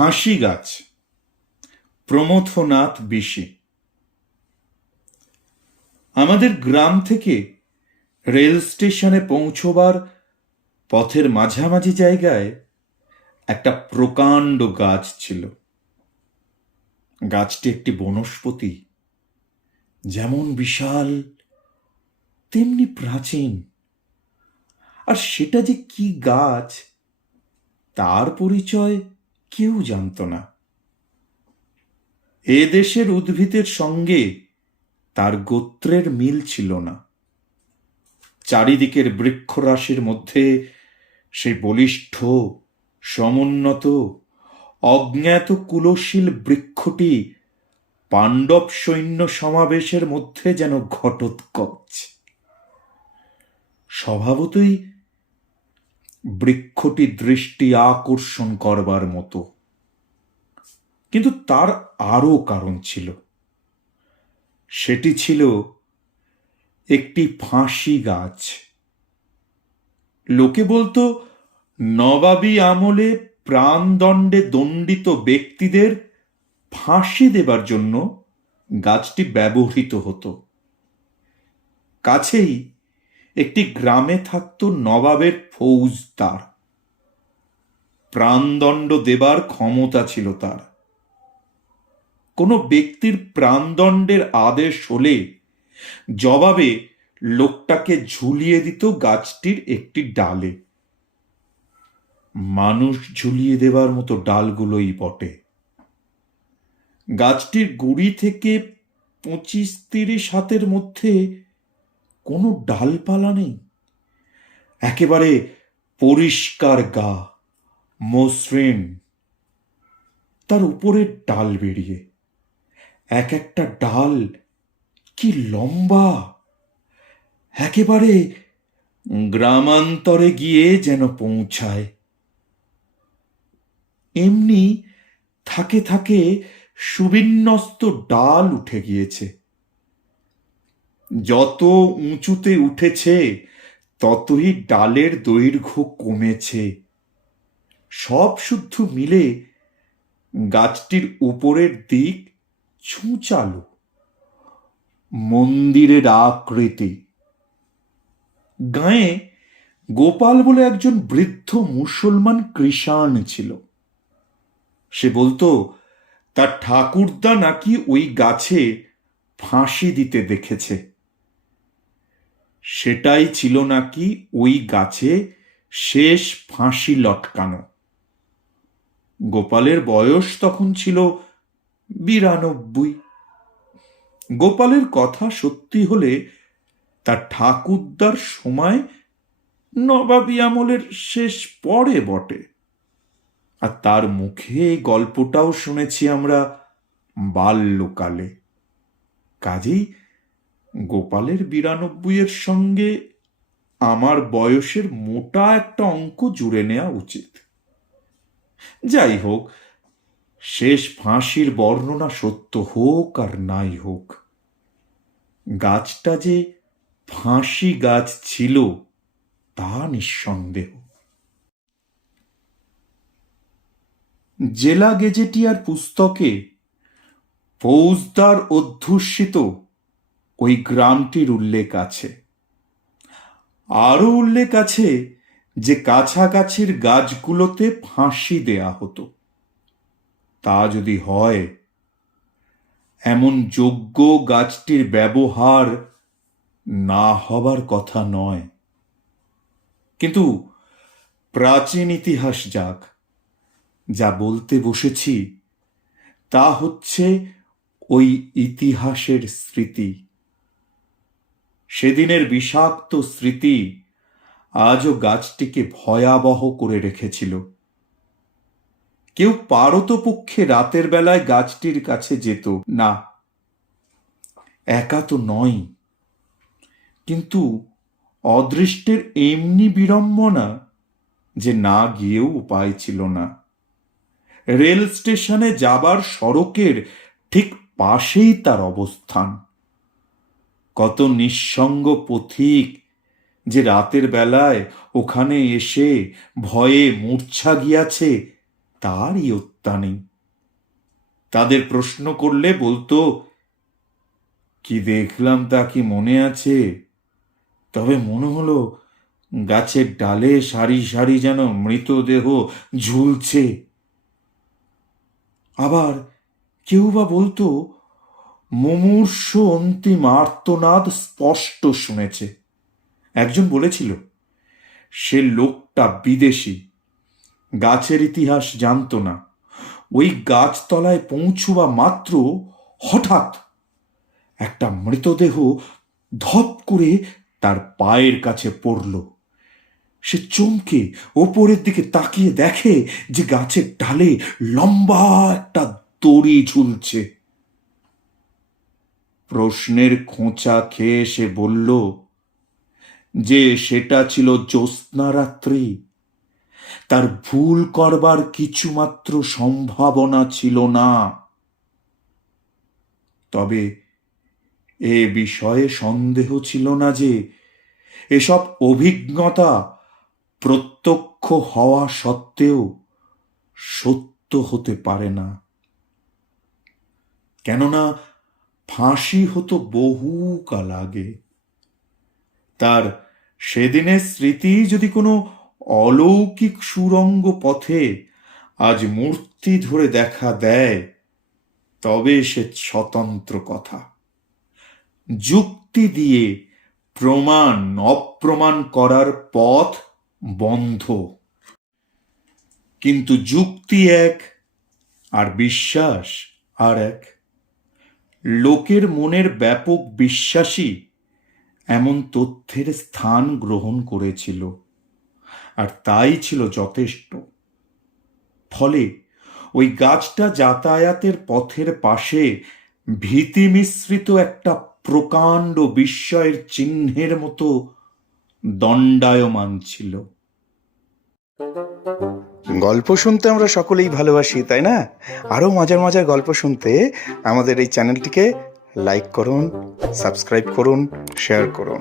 ফাঁসি গাছ। প্রমথনাথ বেশি। আমাদের গ্রাম থেকে রেল স্টেশনে পৌঁছবার পথের মাঝামাঝি জায়গায় একটা প্রকাণ্ড গাছ ছিল। গাছটি একটি বনস্পতি, যেমন বিশাল, তেমনি প্রাচীন। আর সেটা যে কি গাছ, তার পরিচয় কেউ জানত না। এ দেশের উদ্ভিদের সঙ্গে তার গোত্রের মিল ছিল না। চারিদিকের বৃক্ষরাশির মধ্যে সেই বলিষ্ঠ, সমুন্নত, অজ্ঞাত কুলশীল বৃক্ষটি পাণ্ডব সৈন্য সমাবেশের মধ্যে যেন ঘটোৎকচ। স্বভাবতই বৃক্ষটি দৃষ্টি আকর্ষণ করবার মতো। কিন্তু তার আরও কারণ ছিল। সেটি ছিল একটি ফাঁসি গাছ। লোকে বলতো, নবাবী আমলে প্রাণদণ্ডে দণ্ডিত ব্যক্তিদের ফাঁসি দেবার জন্য গাছটি ব্যবহৃত হতো। কাছেই একটি গ্রামে থাকত নবাবের ফৌজদার। প্রাণদণ্ড দেবার ক্ষমতা ছিল তার। কোনো ব্যক্তির প্রাণদণ্ডের আদেশ হলে জবাবে লোকটাকে ঝুলিয়ে দিত গাছটির একটি ডালে। মানুষ ঝুলিয়ে দেবার মতো ডালগুলোই বটে। গাছটির গুড়ি থেকে পঁচিশ তিরিশ হাতের মধ্যে কোনো ডালপালা নেই। একেবারে পরিষ্কার গা, মসৃণ। তার উপরে ডাল বেরিয়ে এক একটা ডাল কি লম্বা, একেবারে গ্রামান্তরে গিয়ে যেন পৌঁছায়। এমনি থাকে থাকে সুবিন্যস্ত ডাল উঠে গিয়েছে। যত উঁচুতে উঠেছে, ততই ডালের দৈর্ঘ্য কমেছে। সব শুদ্ধ মিলে গাছটির উপরের দিক ছুঁচালো। মন্দিরের আকৃতি। গায়ে গোপাল বলে একজন বৃদ্ধ মুসলমান কৃষাণ ছিল। সে বলতো, তার ঠাকুরদা নাকি ওই গাছে ফাঁসি দিতে দেখেছে। সেটাই ছিল নাকি ওই গাছে শেষ ফাঁসি লটকানো? গোপালের বয়স তখন ছিল বিরানব্বই। গোপালের কথা সত্যি হলে তার ঠাকুরদার সময় নবাবী আমলের শেষ পরে বটে। আর তার মুখে এই গল্পটাও শুনেছি আমরা বাল্যকালে। কাজেই গোপালের বিরানব্বইয়ের সঙ্গে আমার বয়সের মোটা একটা অঙ্ক জুড়ে নেওয়া উচিত। যাই হোক, শেষ ফাঁসির বর্ণনা সত্য হোক আর নাই হোক, গাছটা যে ফাঁসি গাছ ছিল তা নিঃসন্দেহ। জেলা গেজেটিয়ার পুস্তকে ফৌজদার অধ্যুষিত ওই গ্রামটির উল্লেখ আছে। আরও উল্লেখ আছে যে কাছাকাছির গাছগুলোতে ফাঁসি দেয়া হতো। তা যদি হয়, এমন যোগ্য গাছটির ব্যবহার না হবার কথা নয়। কিন্তু প্রাচীন ইতিহাস যাক, যা বলতে বসেছি, তা হচ্ছে ওই ইতিহাসের স্মৃতি। সেদিনের বিষাক্ত স্মৃতি আজও গাছটিকে ভয়াবহ করে রেখেছিল। কেউ পারতপক্ষে রাতের বেলায় গাছটির কাছে যেত, না, একা তো নয়। কিন্তু অদৃষ্টের এমনি বিড়ম্বনা যে না গিয়েও উপায় ছিল না। রেল স্টেশনে যাবার সড়কের ঠিক পাশেই তার অবস্থান। কত নিঃসঙ্গ পথিক যে রাতের বেলায় ওখানে এসে ভয়ে মূর্ছা গিয়াছে, তারই পাত্তা নেই। তাদের প্রশ্ন করলে বলতো, কি দেখলাম তা কি মনে আছে? তবে মনে হলো, গাছের ডালে সারি সারি যেন মৃতদেহ ঝুলছে। আবার কেউ বা বলতো মুমূর্ষ অন্তিম আর্তনাদ স্পষ্ট শুনেছে। একজন বলেছিল, সে লোকটা বিদেশি, গাছের ইতিহাস জানতো না। ওই গাছতলায় পৌঁছুবা মাত্র হঠাৎ একটা মৃতদেহ ধপ করে তার পায়ের কাছে পড়ল। সে চমকে ওপরের দিকে তাকিয়ে দেখে যে গাছের ডালে লম্বা একটা দড়ি ঝুলছে। প্রশ্নের খোঁচা খেয়ে সে বলল, যে সেটা ছিল জ্যোৎস্না রাত্রি, তার ভুল করবার কিছুমাত্র সম্ভাবনা ছিল না। তবে এ বিষয়ে সন্দেহ ছিল না যে এসব অভিজ্ঞতা প্রত্যক্ষ হওয়া সত্ত্বেও সত্য হতে পারে না। কেননা ফাঁসি হতো বহু কাল আগে। তার সেদিনের স্মৃতি যদি কোনো অলৌকিক সুরঙ্গ পথে আজ মূর্তি ধরে দেখা দেয়, তবে সে স্বতন্ত্র কথা। যুক্তি দিয়ে প্রমাণ, অপ্রমাণ করার পথ বন্ধ। কিন্তু যুক্তি এক আর বিশ্বাস আর এক। লোকের মনের ব্যাপক বিশ্বাসী এমন তথ্যের স্থান গ্রহণ করেছিল। আর তাই ছিল যথেষ্ট। ফলে ওই গাছটা যাতায়াতের পথের পাশে ভীতি মিশ্রিত একটা প্রকাণ্ড বিস্ময়ের চিহ্নের মতো দণ্ডায়মান ছিল। গল্প শুনতে আমরা সকলেই ভালোবাসি, তাই না? আরও মজার মজার গল্প শুনতে আমাদের এই চ্যানেলটিকে লাইক করুন সাবস্ক্রাইব করুন শেয়ার করুন।